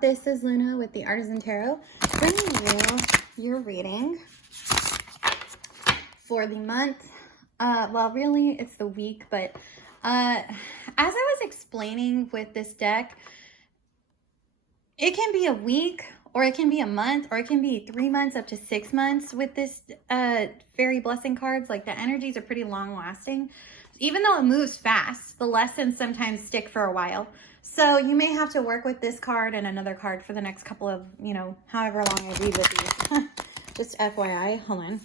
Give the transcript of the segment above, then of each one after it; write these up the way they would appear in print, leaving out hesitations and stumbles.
This is Luna with the Artisan Tarot, bringing you your reading for the month. Well, really, it's the week, but as I was explaining with this deck, it can be a week, or it can be a month, or it can be 3 months up to 6 months with this fairy blessing cards. Like, the energies are pretty long lasting. Even though it moves fast, the lessons sometimes stick for a while. So you may have to work with this card and another card for the next couple of, however long I read with these. Just FYI, hold on.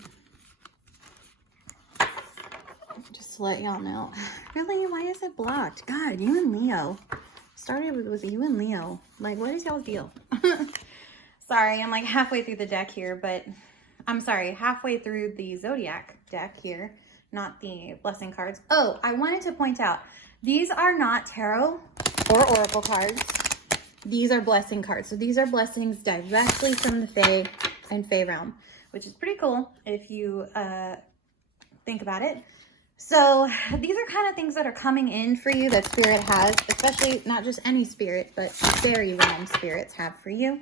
Just to let y'all know. Really, why is it blocked? God, you and Leo. Started with you and Leo. Like, what is y'all's deal? Sorry, I'm like halfway through the deck here, but I'm sorry, halfway through the Zodiac deck here, not the blessing cards. Oh, I wanted to point out, these are not tarot or oracle cards. These are blessing cards. So these are blessings directly from the Fae and Fae realm, which is pretty cool if you think about it. So these are kind of things that are coming in for you that Spirit has, especially not just any spirit, but fairy realm spirits have for you.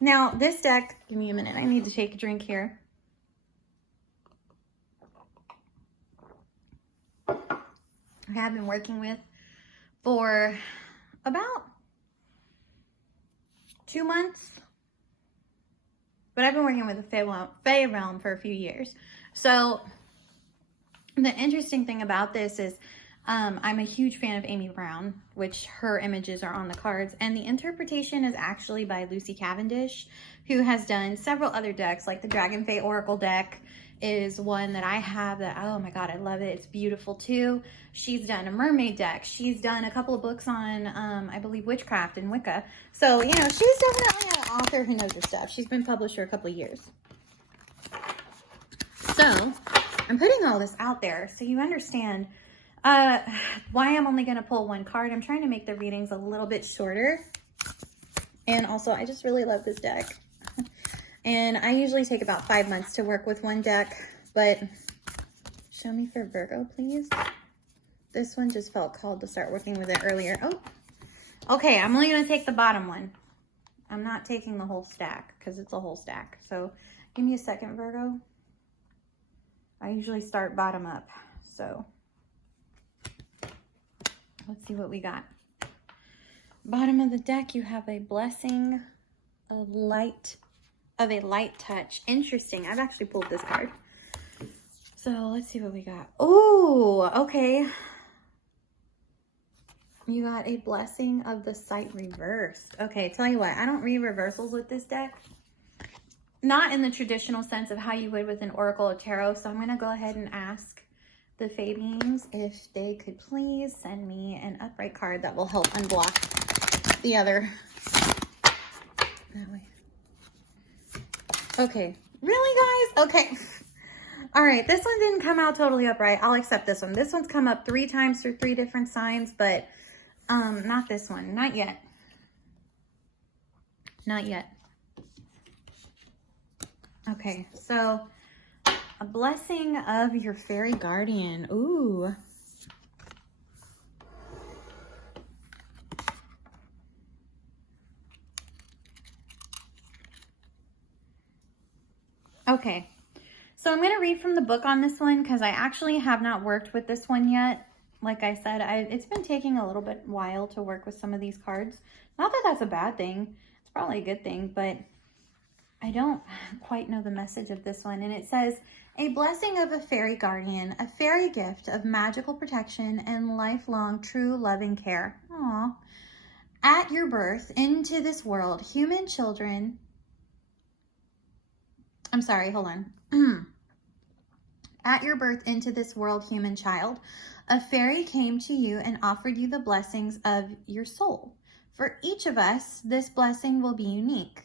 Now, this deck, give me a minute. I need to take a drink here. I have been working with for about 2 months, but I've been working with the Fae realm for a few years. So the interesting thing about this is I'm a huge fan of Amy Brown, which her images are on the cards, and the interpretation is actually by Lucy Cavendish, who has done several other decks, like the Dragon Fae Oracle deck is one that I have that, oh my God, I love it. It's beautiful too. She's done a mermaid deck. She's done a couple of books on, I believe, witchcraft and Wicca. So, she's definitely an author who knows her stuff. She's been published for a couple of years. So, I'm putting all this out there so you understand why I'm only going to pull one card. I'm trying to make the readings a little bit shorter. And also, I just really love this deck. And I usually take about 5 months to work with one deck, but show me for Virgo, please. This one just felt called to start working with it earlier. Oh, okay. I'm only going to take the bottom one. I'm not taking the whole stack because it's a whole stack. So give me a second, Virgo. I usually start bottom up. So let's see what we got. Bottom of the deck, you have a blessing of a light touch. Interesting. I've actually pulled this card. So let's see what we got. Oh, okay. You got a blessing of the sight reversed. Okay, tell you what, I don't read reversals with this deck. Not in the traditional sense of how you would with an oracle or tarot. So I'm going to go ahead and ask the Fae beings if they could please send me an upright card that will help unblock the other. That way. Okay. Really, guys? Okay. All right. This one didn't come out totally upright. I'll accept this one. This one's come up 3 times through 3 different signs, but not this one. Not yet. Not yet. Okay. So a blessing of your fairy guardian. Ooh. Okay, so I'm going to read from the book on this one because I actually have not worked with this one yet. Like I said, it's been taking a little bit while to work with some of these cards. Not that that's a bad thing. It's probably a good thing, but I don't quite know the message of this one. And it says, a blessing of a fairy guardian, a fairy gift of magical protection and lifelong true loving care. Aww. At your birth into this world, human children... I'm sorry, hold on. At your birth into this world, human child, a fairy came to you and offered you the blessings of your soul. For each of us, this blessing will be unique,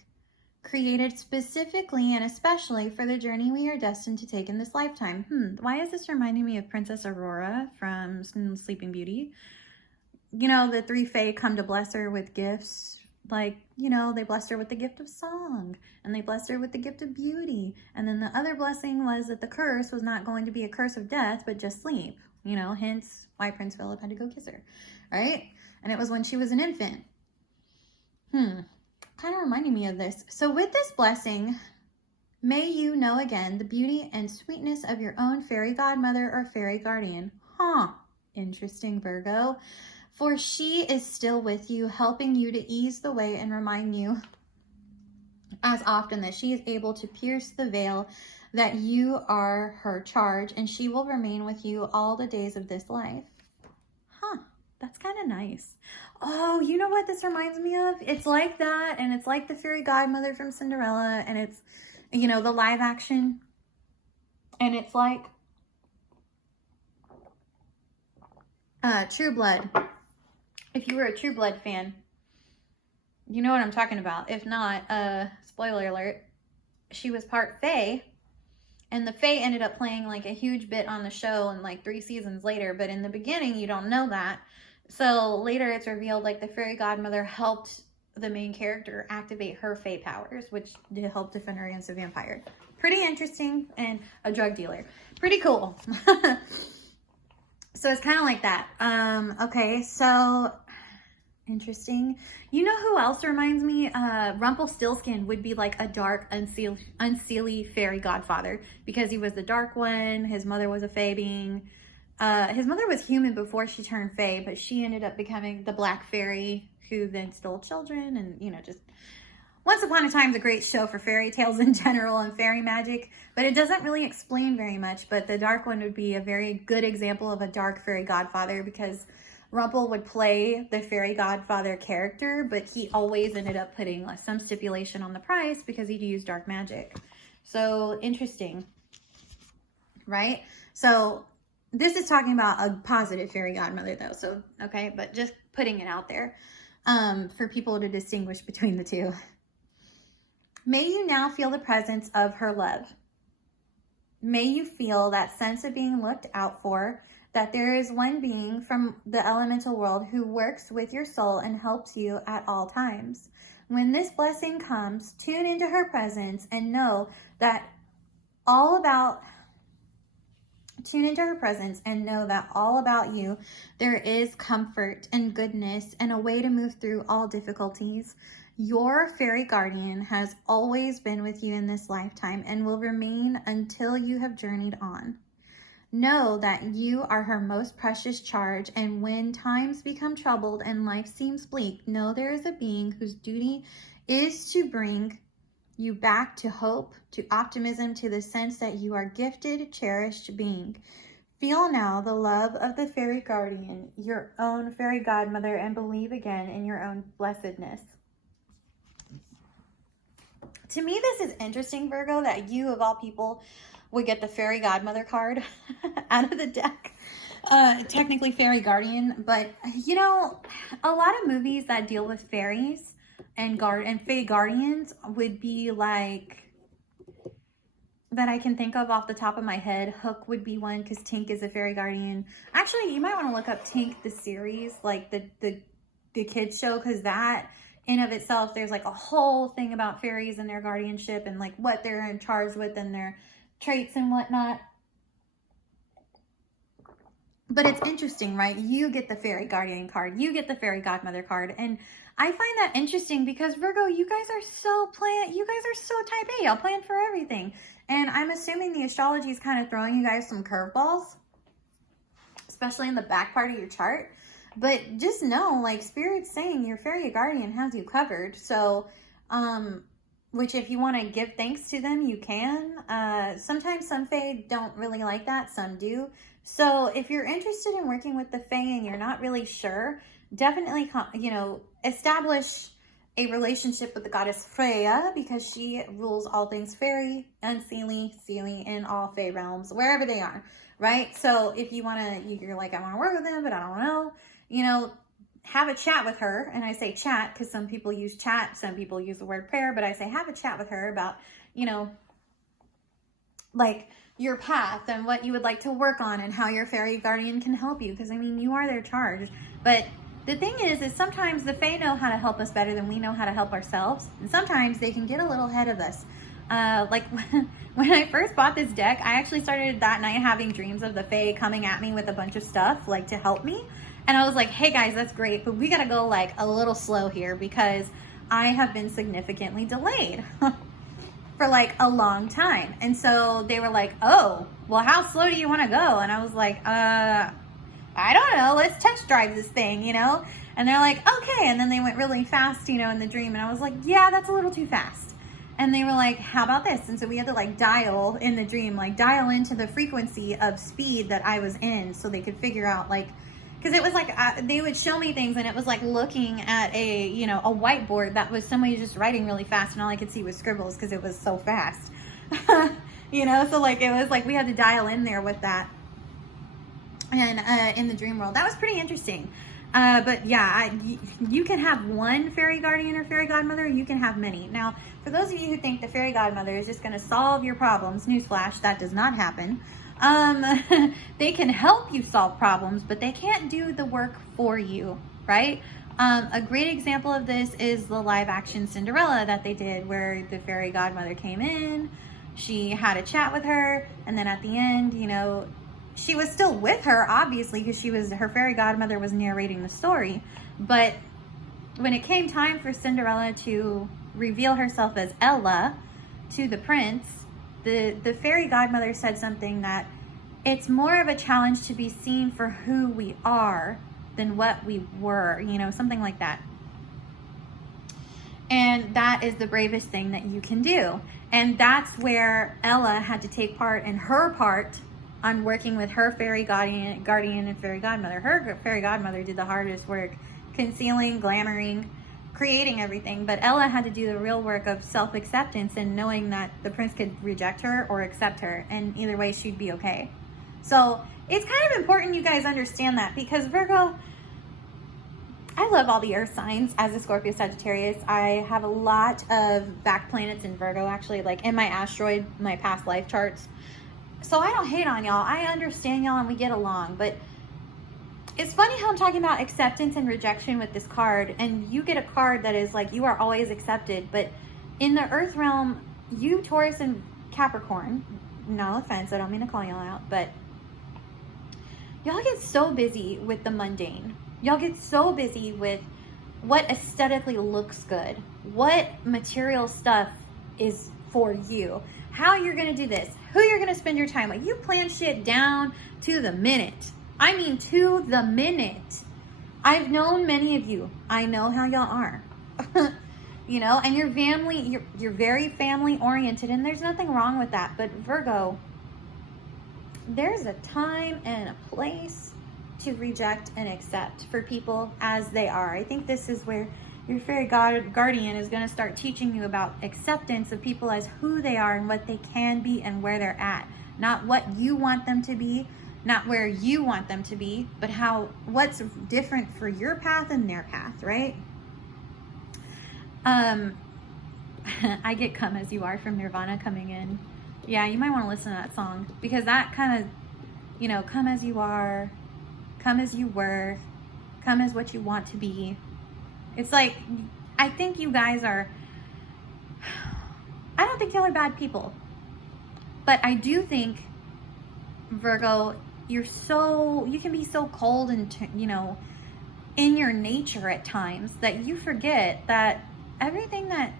created specifically and especially for the journey we are destined to take in this lifetime. Why is this reminding me of Princess Aurora from Sleeping Beauty? The 3 Fae come to bless her with gifts. Like, they blessed her with the gift of song, and they blessed her with the gift of beauty. And then the other blessing was that the curse was not going to be a curse of death, but just sleep. Hence why Prince Philip had to go kiss her, right? And it was when she was an infant. Kind of reminding me of this. So with this blessing, may you know again the beauty and sweetness of your own fairy godmother or fairy guardian. Interesting, Virgo. For she is still with you, helping you to ease the way and remind you as often that she is able to pierce the veil, that you are her charge, and she will remain with you all the days of this life. That's kind of nice. Oh, you know what this reminds me of? It's like that, and it's like the fairy godmother from Cinderella, and it's, you know, the live action, and it's like True Blood. If you were a True Blood fan, you know what I'm talking about. If not, spoiler alert, she was part Fae, and the Fae ended up playing like a huge bit on the show and like 3 seasons later, but in the beginning you don't know that. So later it's revealed like the fairy godmother helped the main character activate her Fae powers, which did help defend her against a vampire. Pretty interesting, and a drug dealer. Pretty cool. So it's kind of like that. Okay, so interesting. You know who else reminds me? Rumpelstiltskin would be like a dark, unseelie fairy godfather, because he was the dark one. His mother was a Fae being. His mother was human before she turned Fae, but she ended up becoming the Black Fairy, who then stole children, and, you know, just Once Upon a Time's a great show for fairy tales in general and fairy magic, but it doesn't really explain very much. But the dark one would be a very good example of a dark fairy godfather, because Rumpel would play the fairy godfather character, but he always ended up putting like some stipulation on the price because he'd use dark magic. So interesting, right? So this is talking about a positive fairy godmother though. So, okay, but just putting it out there for people to distinguish between the two. May you now feel the presence of her love. May you feel that sense of being looked out for, that there is one being from the elemental world who works with your soul and helps you at all times. When this blessing comes, tune into her presence and know that all about you there is comfort and goodness and a way to move through all difficulties. Your fairy guardian has always been with you in this lifetime and will remain until you have journeyed on. Know that you are her most precious charge, and when times become troubled and life seems bleak, know there is a being whose duty is to bring you back to hope, to optimism, to the sense that you are gifted, cherished being. Feel now the love of the fairy guardian, your own fairy godmother, and believe again in your own blessedness. To me, this is interesting, Virgo, that you, of all people, would get the fairy godmother card out of the deck. Technically fairy guardian, but you know, a lot of movies that deal with fairies and fairy guardians would be like, that I can think of off the top of my head. Hook would be one, because Tink is a fairy guardian. Actually, you might want to look up Tink the series, like the kids show, because that in of itself, there's like a whole thing about fairies and their guardianship and like what they're in charge with and their traits and whatnot. But it's interesting, right? You get the fairy guardian card, you get the fairy godmother card, and I find that interesting because Virgo, you guys are so type A. Y'all plan for everything, and I'm assuming the astrology is kind of throwing you guys some curveballs, especially in the back part of your chart. But just know, like, Spirit's saying your fairy guardian has you covered. So, which if you want to give thanks to them, you can. Sometimes some fae don't really like that. Some do. So if you're interested in working with the fae and you're not really sure, definitely, establish a relationship with the goddess Freya, because she rules all things fairy, unseelie, seelie, in all fae realms, wherever they are, right? So if you want to, you're like, I want to work with them, but I don't know, have a chat with her. And I say chat because some people use chat, some people use the word prayer, but I say have a chat with her about, like your path and what you would like to work on and how your fairy guardian can help you. Because, you are their charge. But the thing is sometimes the fae know how to help us better than we know how to help ourselves. And sometimes they can get a little ahead of us. Like when I first bought this deck, I actually started that night having dreams of the fae coming at me with a bunch of stuff, like to help me. And I was like, hey guys, that's great, but we got to go like a little slow here, because I have been significantly delayed for like a long time. And so they were like, oh, well, how slow do you want to go? And I was like, I don't know. Let's test drive this thing, you know? And they're like, okay. And then they went really fast, you know, in the dream. And I was like, yeah, that's a little too fast. And they were like, how about this? And so we had to like dial in the dream, like dial into the frequency of speed that I was in so they could figure out like, because it was like, they would show me things and it was like looking at a, you know, a whiteboard that was somebody just writing really fast and all I could see was scribbles because it was so fast. You know, so like it was like we had to dial in there with that. And in the dream world, that was pretty interesting. But yeah, you can have one fairy guardian or fairy godmother, you can have many. Now, for those of you who think the fairy godmother is just going to solve your problems, newsflash, that does not happen. They can help you solve problems, but they can't do the work for you, right? A great example of this is the live action Cinderella that they did where the fairy godmother came in, she had a chat with her, and then at the end, you know, she was still with her, obviously, because her fairy godmother was narrating the story. But when it came time for Cinderella to reveal herself as Ella to the prince, the fairy godmother said something that it's more of a challenge to be seen for who we are than what we were, you know, something like that. And that is the bravest thing that you can do. And that's where Ella had to take part in her part on working with her fairy guardian and fairy godmother. Her fairy godmother did the hardest work, concealing, glamoring, creating everything. But Ella had to do the real work of self-acceptance and knowing that the prince could reject her or accept her. And either way, she'd be okay. So it's kind of important you guys understand that, because Virgo, I love all the earth signs as a Scorpio Sagittarius. I have a lot of back planets in Virgo, actually, like in my asteroid, my past life charts. So I don't hate on y'all. I understand y'all and we get along. But it's funny how I'm talking about acceptance and rejection with this card. And you get a card that is like, you are always accepted. But in the earth realm, you, Taurus and Capricorn, no offense, I don't mean to call y'all out, but y'all get so busy with the mundane. Y'all get so busy with what aesthetically looks good, what material stuff is for you, how you're going to do this, who you're going to spend your time with. You plan shit down to the minute. I mean, to the minute. I've known many of you. I know how y'all are. You know, and your family, you're very family oriented, and there's nothing wrong with that. But Virgo, there's a time and a place to reject and accept for people as they are. I think this is where your fairy guardian is going to start teaching you about acceptance of people as who they are and what they can be and where they're at. Not what you want them to be, not where you want them to be, but what's different for your path and their path, right? I get Come As You Are from Nirvana coming in. Yeah, you might want to listen to that song, because that kind of, you know, come as you are, come as you were, come as what you want to be. It's like, I think you guys are, I don't think y'all are bad people, but I do think, Virgo, you can be so cold and, you know, in your nature at times that you forget that everything that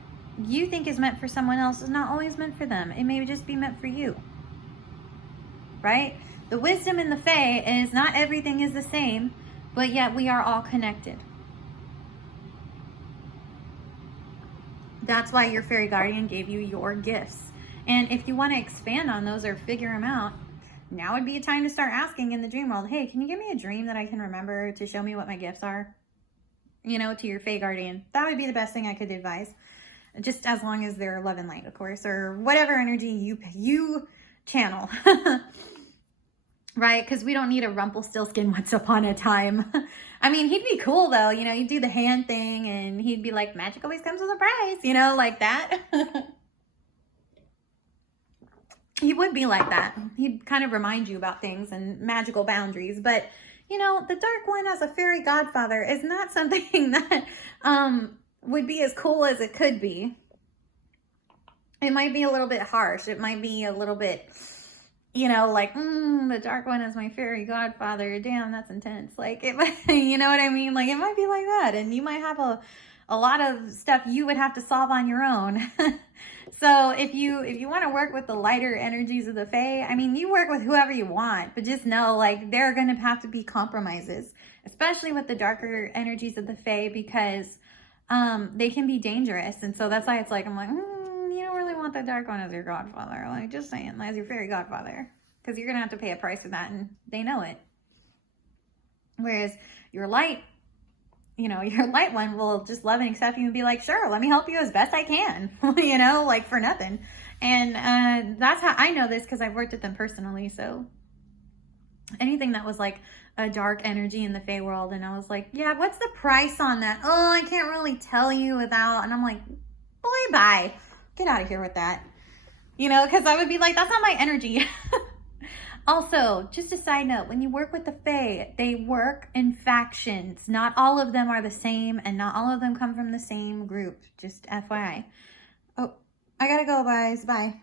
you think is meant for someone else is not always meant for them. It may just be meant for you, right? The wisdom in the Fae is not everything is the same, but yet we are all connected. That's why your fairy guardian gave you your gifts. And if you want to expand on those or figure them out, now would be a time to start asking in the dream world, hey, can you give me a dream that I can remember to show me what my gifts are? You know, to your fairy guardian. That would be the best thing I could advise. Just as long as they're love and light, of course, or whatever energy you channel. Right? Because we don't need a Rumpelstiltskin once upon a time. I mean, he'd be cool though. You know, he'd do the hand thing and he'd be like, magic always comes with a price, you know, like that. He would be like that. He'd kind of remind you about things and magical boundaries. But, you know, the Dark One as a fairy godfather is not something that would be as cool as it could be. It might be a little bit harsh. It might be a little bit, you know, like, the Dark One is my fairy godfather. Damn, that's intense. Like, it might, you know what I mean? Like, it might be like that. And you might have a lot of stuff you would have to solve on your own. So if you want to work with the lighter energies of the Fae, I mean, you work with whoever you want, but just know, like, there are going to have to be compromises, especially with the darker energies of the Fae, because they can be dangerous. And so that's why it's like, I'm like, you don't really want the dark one as your godfather. Like, just saying, as your fairy godfather, because you're going to have to pay a price for that, and they know it. Whereas your light, your light one will just love and accept you and be like, sure, let me help you as best I can, like for nothing. And that's how I know this, because I've worked with them personally. So anything that was like a dark energy in the Fae world, and I was like, yeah, what's the price on that? Oh, I can't really tell you without, and I'm like, boy, bye. Get out of here with that. Because I would be like, that's not my energy. Also, just a side note, when you work with the Fae, they work in factions. Not all of them are the same, and not all of them come from the same group. Just FYI. Oh, I gotta go, guys. Bye.